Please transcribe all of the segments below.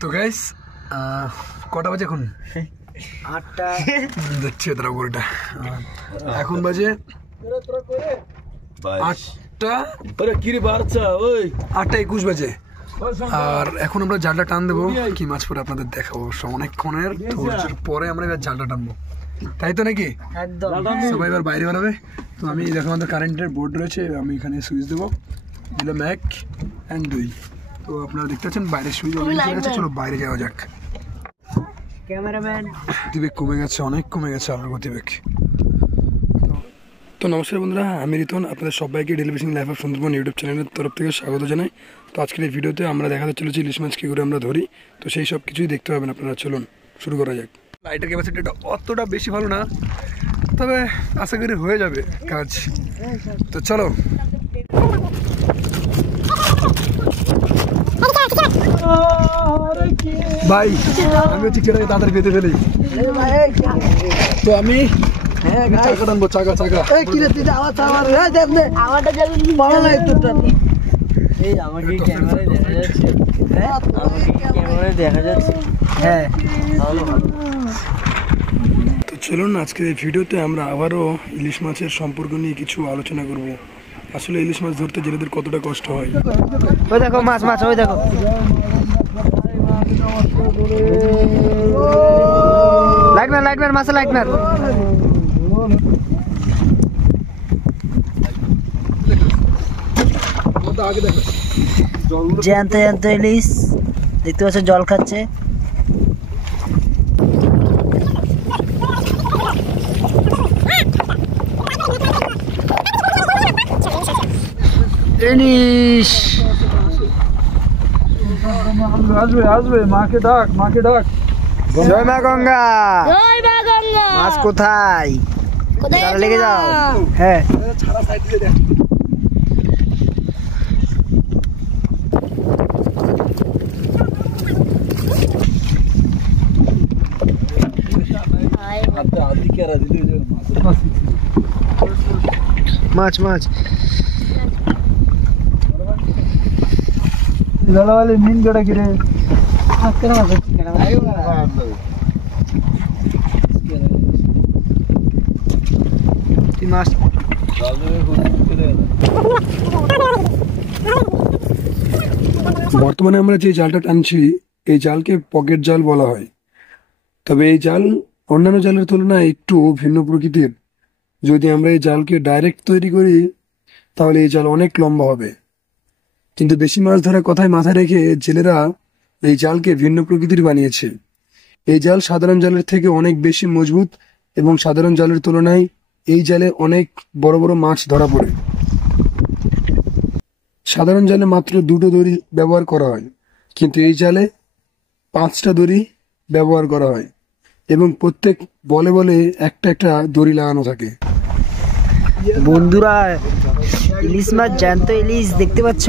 তো গাইস কটা বাজে এখন? 8টা দেখছি তারা বলটা এখন বাজে 8:21 বাজে। আর এখন আমরা জালটা টান দেবো, কি মাছ পরে আপনাদের দেখাবো। অনেকক্ষণের ধৈর্যের পরে আমরা এবার জালটা টানবো, তাই তো নাকি? সবাই এবার বাইরে বেরোবে। তো আমি দেখো আমাদের কারেন্টের বোর্ড রয়েছে, আমি এখানে সুইচ দেবো, দিলাম 1 and 2। তো আপনারা দেখতে পাচ্ছেন বাইরের সুইচ অলরেডি আছে। চলো বাইরে যাওয়া যাক। ক্যামেরাম্যান গতিবেগ কমে গেছে, অনেক কমে গেছে আমার গতিবেগ। তো নমস্কার বন্ধুরা, আমি রিতন, আপনাদের সবাইকে daily fishing life of Sundarban YouTube চ্যানেলের তরফ থেকে স্বাগত জানাই। তো আজকের এই ভিডিওতে আমরা দেখাতে চলেছি ইলিশ মাছ কী করে আমরা ধরি। তো সেই সব কিছুই দেখতে পাবেন আপনারা। চলুন শুরু করা যাক। লাইটের ক্যাপাসিটিটা অতটা বেশি ভালো না, তবে আশা করি হয়ে যাবে কাজ। তো চলো। ভাই আমি চিকেনটাকে তাড়াতাড়ি পেতে ফেলি। তো আমি চাকা টানবো, চাকা দেখা যাচ্ছে। হ্যাঁ, তো চলুন আজকের এই ভিডিওতে আমরা আবারও ইলিশ মাছের সম্পর্ক নিয়ে কিছু আলোচনা করব। আসলে ইলিশ মাছ ধরতে জেলেদের কতটা কষ্ট হয়। ওই দেখো মাছ, ওই দেখো। লাইটম্যান মাছ, লাইটম্যান। জ্যান্ত ইলিশ দেখতে পাচ্ছ, জল খাচ্ছে। ইলিশ আসবে, মাকে ডাক। জয় মা গঙ্গা। মাছ কোথায়? লেগে যাও। হ্যাঁ, মাছ मीन गड़ा गिरे মাছ। বর্তমানে আমরা যে জালটা টানছি এই জালকে পকেট জাল বলা হয়। তবে এই জাল অন্যান্য জালের তুলনায় একটু ভিন্ন প্রকৃতির। যদি আমরা এই জালকে ডাইরেক্ট তৈরি করি তাহলে এই জাল অনেক লম্বা হবে, কিন্তু বেশি মাছ ধরার কথায় মাথায় রেখে জেলেরা এই জালকে ভিন্ন প্রকৃতির বানিয়েছে। এই জাল সাধারণ জালের থেকে অনেক বেশি মজবুত এবং সাধারণ জালের তুলনায় এই জালে অনেক বড় বড় মাছ ধরা পড়ে। সাধারণ জালে মাত্র 2টো দড়ি ব্যবহার করা হয়, কিন্তু এই জালে 5টা দড়ি ব্যবহার করা হয় এবং প্রত্যেক বলে বলে একটা দড়ি লাগানো থাকে। বন্ধুরা, ইলিশ মাছ, জ্যান্ত ইলিশ দেখতে পাচ্ছ,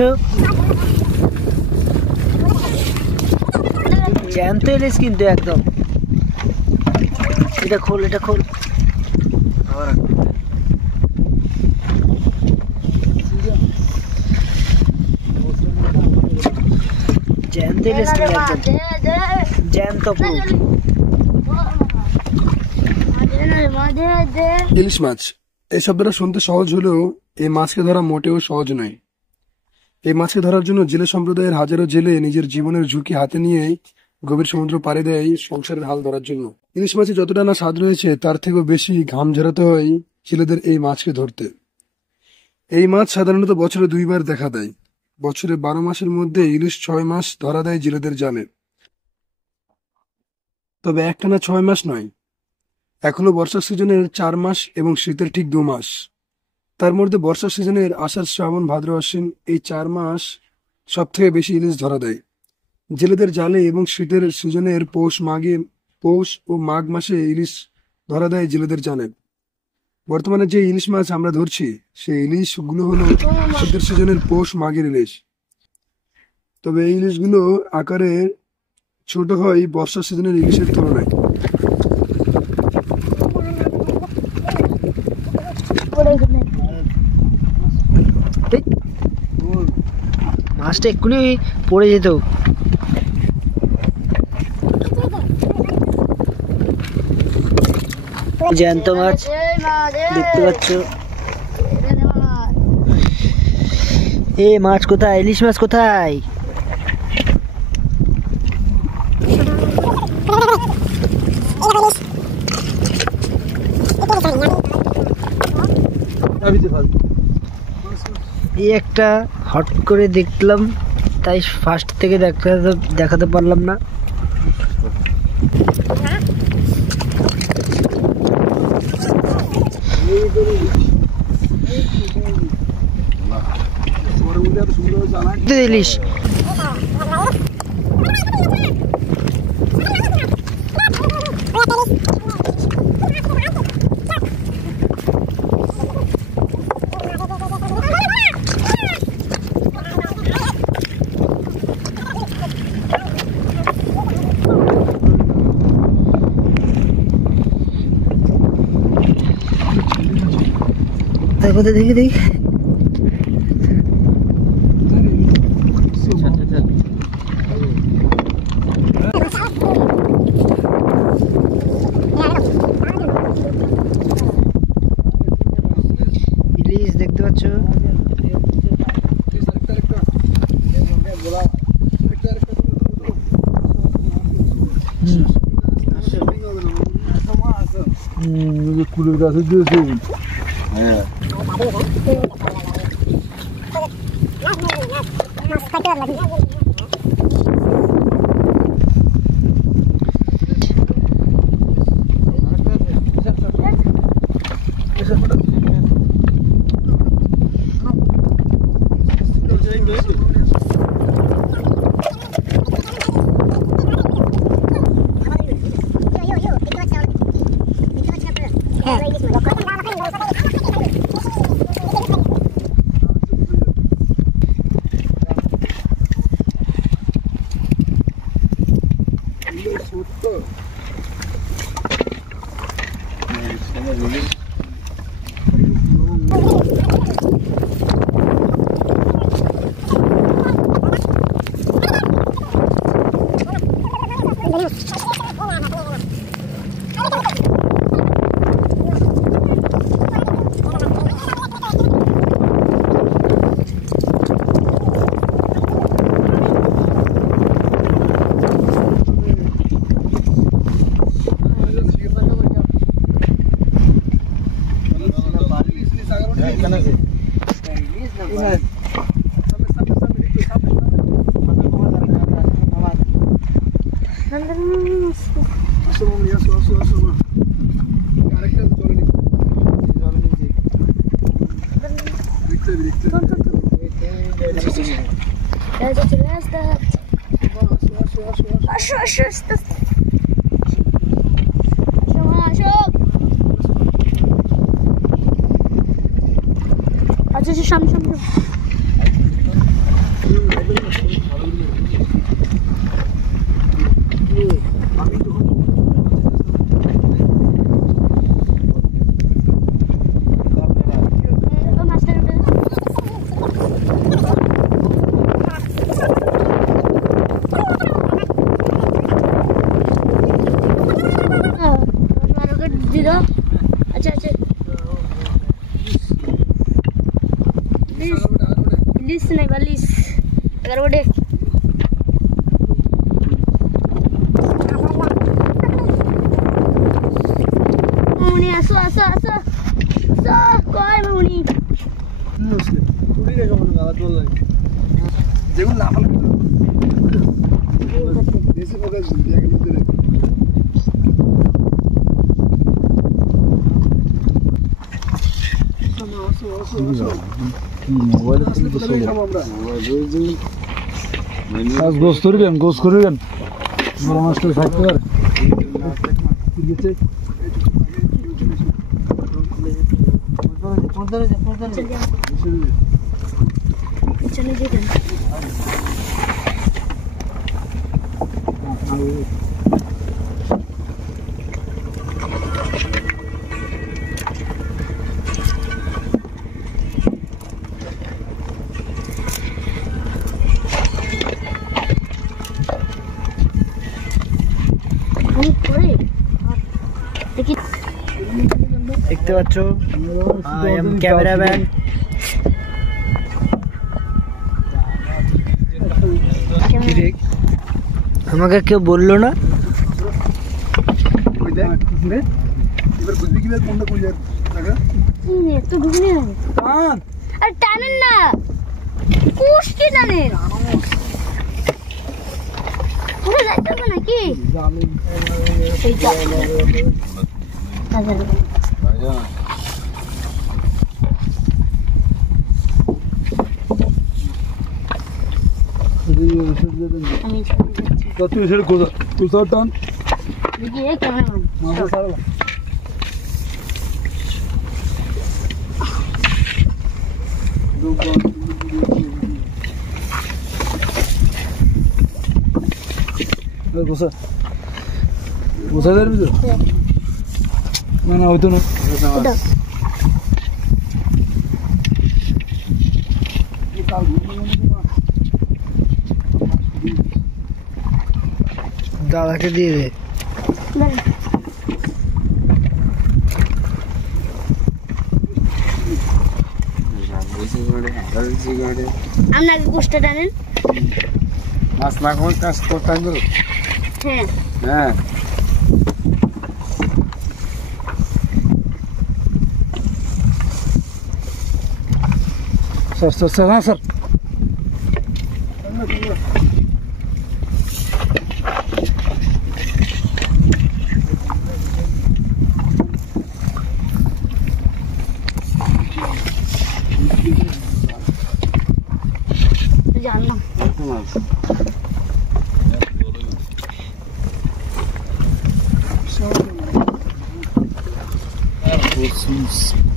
জ্যান্ত ইলিশ কিন্তু একদম। এটা খোল জ্যান্ত ইলিশ, জ্যান্ত ইলিশ মাছ এই শব্দটা শুনতে সহজ হলেও এই মাছকে ধরা মোটেও সহজ নয়। এই মাছকে ধরার জন্য জেলে সম্প্রদায়ের হাজারো জেলে নিজের জীবনের ঝুঁকি হাতে নিয়ে গভীর সমুদ্র পাড়ি দেয় সংসারের হাল ধরার জন্য। ইলিশ মাছে যতটা না স্বাদ রয়েছে তার থেকেও বেশি ঘাম ঝরাতে হয় জেলেদের এই মাছকে ধরতে। এই মাছ সাধারণত বছরে 2বার দেখা দেয়। বছরে 12 মাসের মধ্যে ইলিশ 6 মাস ধরা দেয় জেলেদের জালে। তবে একটানা 6 মাস নয়, এখনো বর্ষার সিজনের 4 মাস এবং শীতের ঠিক 2 মাস। তার মধ্যে বর্ষার সিজনের আষাঢ়, শ্রাবণ, ভাদ্র, আশ্বিন এই 4 মাস সব থেকে বেশি ইলিশ ধরা দেয় জেলেদের জালে। এবং শীতের সিজনের পৌষ ও মাঘ মাসে ইলিশ ধরা দেয় জেলেদের জালে। বর্তমানে যে ইলিশ মাছ আমরা ধরছি সেই ইলিশগুলো হলো শীতের সিজনের পৌষ মাঘের ইলিশ। তবে এই ইলিশগুলো আকারে ছোট হয় বর্ষার সিজনের ইলিশের তুলনায়। মাছটা এক্ষুনি পড়ে যেত। জ্যান্ত মাছ দেখতে পাচ্ছ। এ মাছ কোথায়? ইলিশ মাছ কোথায়? এই একটা হট করে দেখলাম, তাই ফার্স্ট থেকে দেখাতে পারলাম না। ইলিশ কোথায় দেখি দেখি। ইলিশ দেখতে পাচ্ছ। কুলের গাছে দিয়েছে। হ্যাঁ আচ্ছা সামনে সামনে Liz नहीं बा Liz अगर वो देख मुनी आसो आसो आसो आसो कोई मुनी मुश्किल पूरी का कौन गावत बोल रही देखो लाफल देसी फोकस दिया के मुझे মোবাইল থেকে তো সব আমরা মোবাইল আজ গোস করিবেন বড় মাছটা থাকতে পারে গেছে चले जेतन দেখতে পাচ্ছ আই এম ক্যামেরাম্যান। আমাকে কেউ বললো না। তো ঢুকনি না আর টানেন না কুষ্টি টানেন পুরো যাইতে হবে নাকি এইটা আমি তুই সেটা খোঁজা তুই সব টান দেখি ক্যামেরাম্যান গোসা গোসা দেবে তো না না হইতো না দাদাকে দিয়ে দে। আপনাকে কুষ্টা টানেন মাছ না কোন কাজ করতে হবে হ্যাঁ হ্যাঁ স্যার স্যার স্যার হ্যাঁ স্যার জানলাম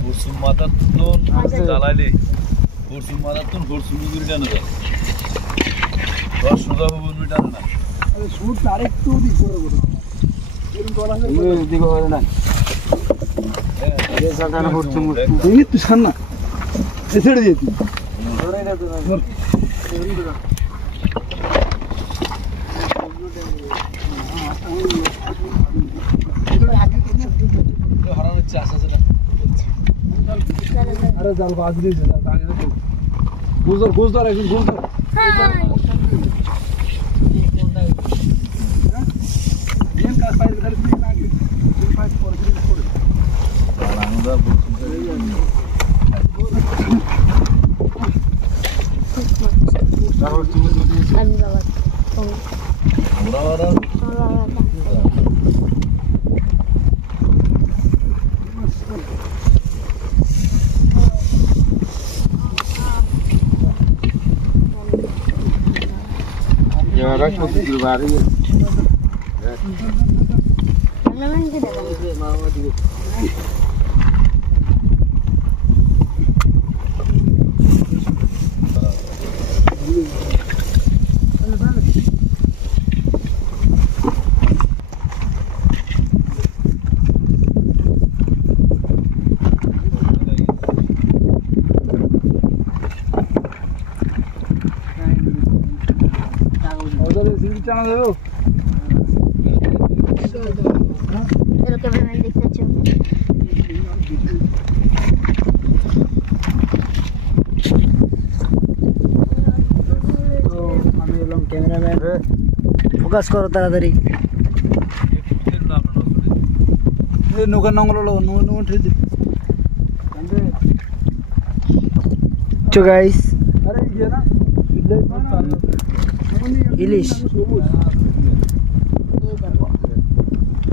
Kursun matatun jalali. Kursun matatun kursun mudur canı da. Var şurada bu bunu canı da. আরে শুট আরেকটু দিক করে বলো এরকম বলা হয় এই দিকে হবে না এই সাকানা হচ্ছে এই তুই ছাড় না এ ছেড়ে দিয়ে তুই হারানোর চাষ আছে না। আরে জাল বাজ দিয়েছে জাল ভাঙে না বুঝদার বুঝদার একজন বুঝদার মেন কাজ পাইলে ধরে তুই না আগে তুই ফাইট করে করে আমরা আমি বাবা ওরা যারা কত দুবারই ক্যামেরাম্যানকে দেখান ওদের সিটি চানা দেবো এর ক্যামেরাম্যান দেখতে পাচ্ছ তো আমি এলাম ক্যামেরাম্যান। ফোকাস করো তাড়াতাড়ি। এই নৌকার নঙ্গল নৌকা ঠেলে চো গাইস আরে ইয়ে না ইলিশ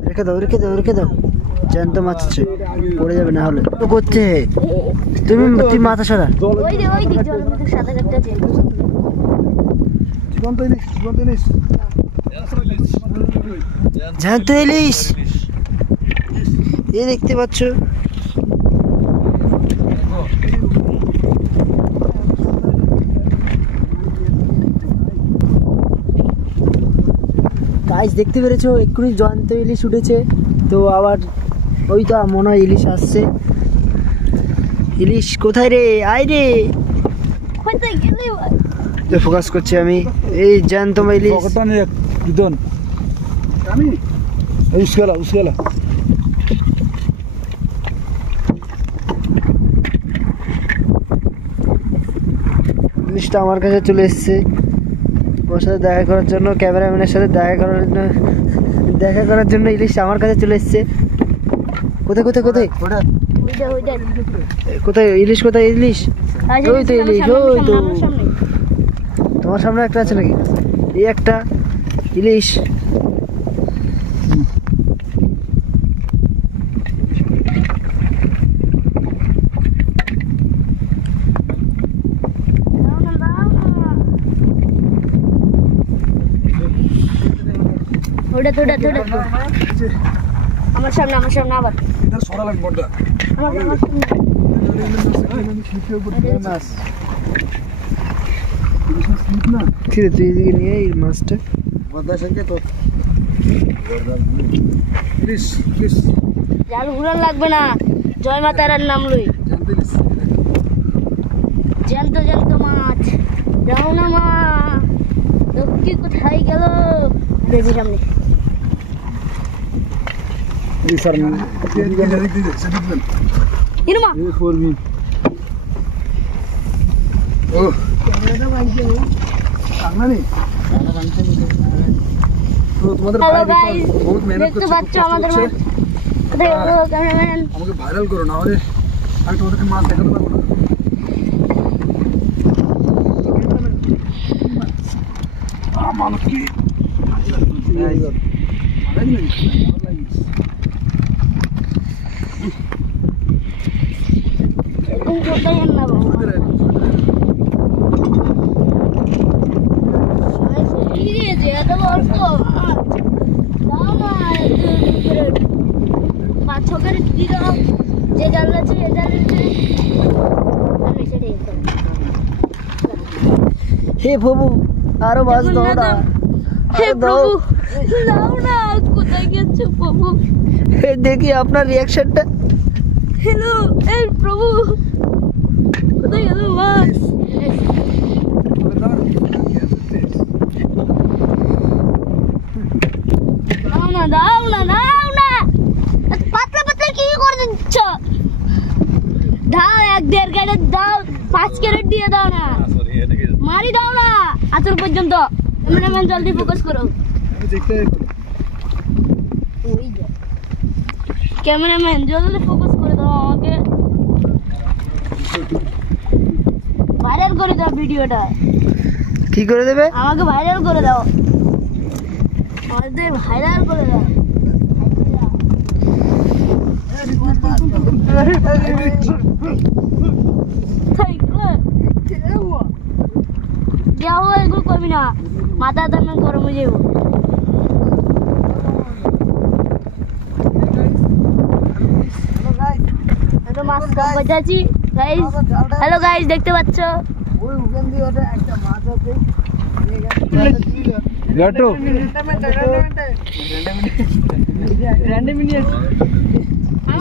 রেখে দাও রেখে দাও রেখে দাও জ্যান্ত মাছ আছে পড়ে যাবে না হলে তো করছে তুমি তুই মাথা সরা ওই দিক জলের মধ্যে সাদা একটা চেন জীবন্ত ইলিশ জীবন্ত ইলিশ জ্যান্ত ইলিশ এই দেখতে পাচ্ছ গাইস দেখতে পেরেছো এক্ষুনি জ্যান্ত ইলিশ উঠেছে তো আবার ওই তো মনে হয় ইলিশ আসছে ইলিশ কোথায় রে আয় রে কোথায় গেলে তো ফোকাস করছি আমি এই জ্যান্ত ইলিশ পকেটটা নিয়ে দিদন আমি উসকেলা ইলিশটা আমার কাছে চলে এসেছে ওর সাথে দেখা করার জন্য, ক্যামেরাম্যানের সাথে দেখা করার জন্য ইলিশটা আমার কাছে চলে এসেছে। কোথায় কোথায় কোথায় কোথায় ইলিশ? কোথায় ইলিশ? ওই তো ইলিশ, ওই তো তোমার সামনে একটা আছে নাকি? এই একটা ইলিশ। আমার সামনে আবার এটা সরা লাগবে বড়টা। মাছ তুই এদিকে নিয়ে এই মাছটা প্লিজ প্লিজ জাল ঘুরান লাগবে না, জয় মা তারার নাম লই। জ্যান্ত জ্যান্ত মাছ, যাও না মা, লক্ষ্মী কোথায় গেল? দেখি সামনে ইরমা হ্যালো গাইস, দেখতে পাচ্ছ আমাদের মাছ কোথায় গেল? ক্যামেরাম্যান আমাকে ভাইরাল করো না হলে আমি তোমাদেরকে মাছ দেখাতে পারবো না। মানুষ কি কোথায় না বাবু, কি রে এত অল্প মাছ, দাও না 5-6 করে দিয়ে দাও। যে জাল আছে এ জালের আমি সেটাই করব। হে প্রভু আরো মাছ দাও না, হে প্রভু দাও না, কোথায় গেছো প্রভু? দেখি আপনার রিয়াকশনটা। হ্যালো হে প্রভু, কোথায় গেল মাছ? দাও না পাতলা পাতলা কি করে দিচ্ছ? দাও 1-1.5 ক্যারেট দাও, 5 ক্যারেট দিয়ে দাও না, মারি দাও না আচল পর্যন্ত। ক্যামেরাম্যান জলদি ফোকাস করো, ক্যামেরাম্যান জলদি ফোকাস করে দাও, আমাকে ভাইরাল করে দাও ভিডিওটা। কি করে দেবে? আমাকে ভাইরাল করে দাও, আমাদের ভাইরাল করে দাও। क्या हुआ एगो कभी ना माता दर्शन करो मुझे वो। तो मास्क बजाची गाइस, हेलो गाइस देखते পাচ্ছ ওই ওখান দিয়ে ওটা একটা মাছ আছে গাটো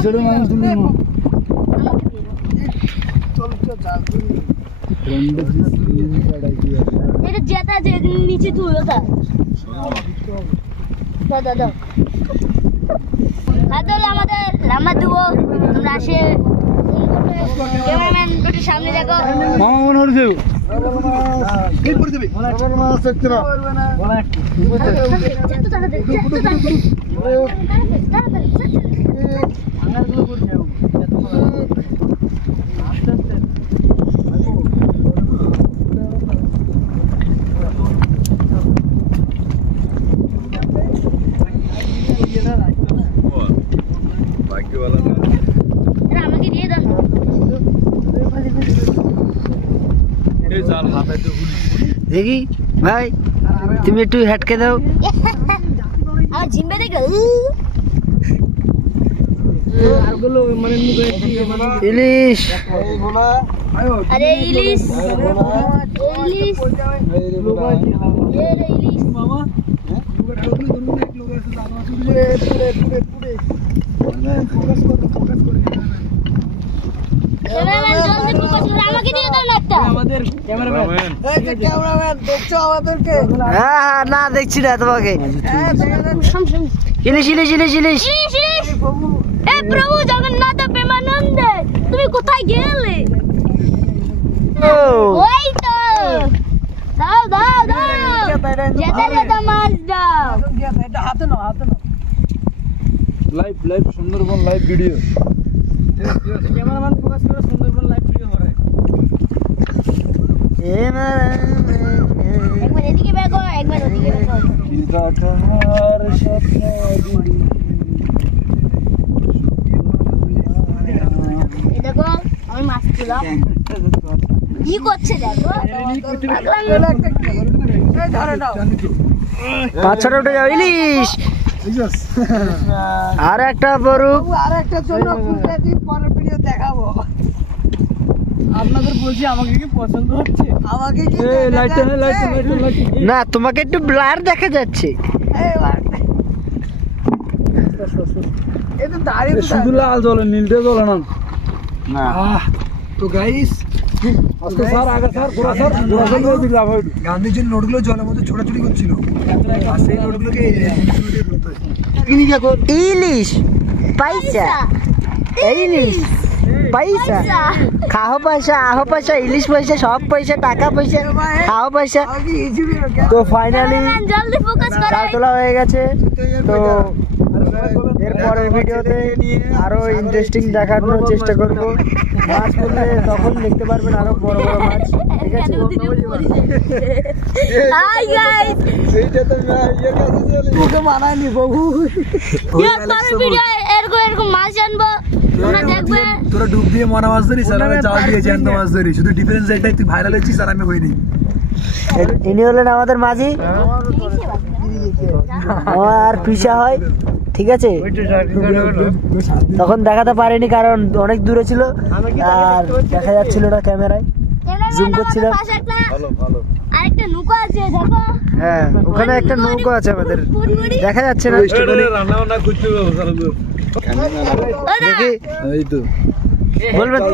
ছোট মানুষ তুমি এটা যেটা যে নিচে তুই ওটা দাদা আদল আমাদের লাম্বা দুবো তোমরা আসে ক্যামেরাম্যান একটু সামনে দেখো। মামা মনে হচ্ছে কি করে দিবি মাছ দেখতে না আমাকে দিয়ে দাও। দেখি ভাই তুমি একটু হেটকে দাও। আমার জিম্বে দেখো ইলিশ, আরে ইলিশ ইলিশ ये रे इलिश मामा ক্যামেরাম্যান জলদি ফোকাস করো, আমাকে দিয়ে দাও না একটা। আমাদের ক্যামেরাম্যান এই যে ক্যামেরাম্যান দেখছো আমাদেরকে? হ্যাঁ না দেখছি না তোমাকে। ইলিশ ইলিশ ইলিশ ইলিশ ইলিশ ইলিশ এ প্রভু জগন্নাথ প্রেমানন্দে তুমি কোথায় গেলে? ও ওই তো দাও যেতে যেতে মাছ দাও লাইভ সুন্দরবন লাইভ ভিডিও একবার এদিকে বের করো একবার ওদিকে বের করো এই দেখো আমি মাছ তুলাম কি করছে দেখো পাঁচ ছটা উঠে যাও ইলিশ আর একটা বড় না তোমাকে একটু ব্লার দেখা যাচ্ছে শুধু লাল জলে নীলটা জলে না তো গাইস গান্ধীজির নোটগুলো জলের মধ্যে ছোটাছুটি করছিল আর সেই নোটগুলোকে ইলিশ পয়সা ইলিশ পয়সা খাও পয়সা আহো পয়সা ইলিশ পয়সা সব পয়সা টাকা পয়সা খাও পয়সা তো ফাইনালি জলদি ফোকাস করো চাল তোলা হয়ে গেছে তো এরপরের ভিডিওতে আরো ইন্টারেস্টিং দেখানোর চেষ্টা করব মাছ করলে তখন দেখতে পারবেন আরো বড় বড় মাছ ঠিক আছে হাই গাইস তোকে মানায়নি বাবু পরের ভিডিও এরকম মাছ আনবো তোমরা দেখবে তোরা ডুব দিয়ে মনা মাছ ধরিস আর আমি জাল দিয়ে জ্যান্ত মাছ ধরি শুধু ডিফারেন্স এটাই তুই ভাইরাল হচ্ছিস আর আমি হইনি ইনি হলেন আমাদের মাঝি আর পিসা হয় ঠিক আছে তখন দেখাতে পারিনি কারণ অনেক দূরে ছিল আর দেখা যাচ্ছিল না ক্যামেরায় জুম করছিলাম আরেকটা নৌকা আছে দেখো হ্যাঁ ওখানে একটা নৌকা আছে আমাদের দেখা যাচ্ছে না রান্না বান্না করতে হবে দেখি এই তো বলবে তো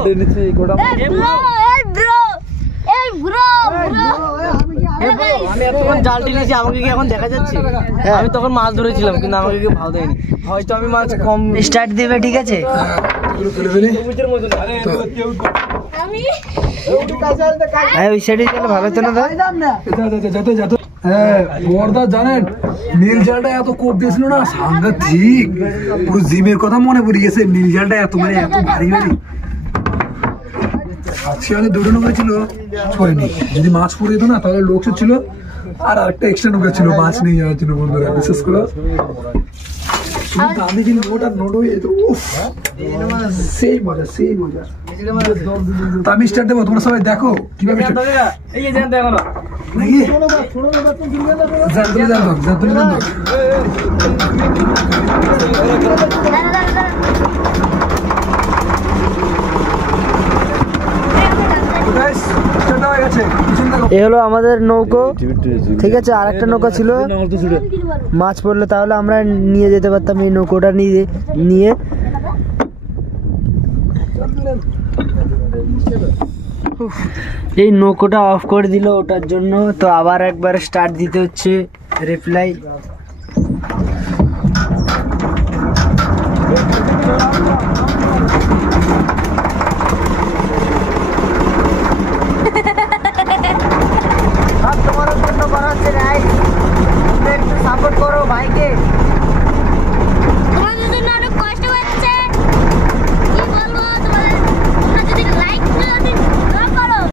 আমি এতক্ষণ জাল টেনেছি আমাকে কি এখন দেখা যাচ্ছে আমি তখন মাছ ধরেছিলাম কিন্তু আমাকে কেউ ভালো দেয়নি হয়তো আমি মাছ কম স্টার্ট দিবে ঠিক আছে হ্যাঁ ওই সাইডে গেলে ভালো হতো না হ্যাঁ বর্দা জানেন নীল জালটা এত কোপ দিয়েছিল না সাংঘাতিক পুরো জিমের কথা মনে পড়ে গেছে নীল জালটা এত মানে এত ভারী ভারী আজকে আমাদের দুটো নৌকা ছিল পড়েনি যদি মাছ পড়ে যেত না তাহলে লোক ছিল আর একটা এক্সট্রা নৌকা ছিল মাছ নিয়ে যাওয়ার জন্য বন্ধুরা বিশেষ করে গান্ধীজির নোট আর নোট হয়ে যেত সেই মজা তা আমি স্টার্ট দেবো তোমরা সবাই দেখো কিভাবে নাকি এ হলো আমাদের নৌকো ঠিক আছে আর একটা নৌকা ছিল মাছ পড়লে তাহলে আমরা নিয়ে যেতে পারতাম এই নৌকোটা নিয়ে এই নৌকোটা অফ করে দিল ওটার জন্য তো আবার একবার স্টার্ট দিতে হচ্ছে রিপ্লাই তোমার জন্য বানাচ্ছে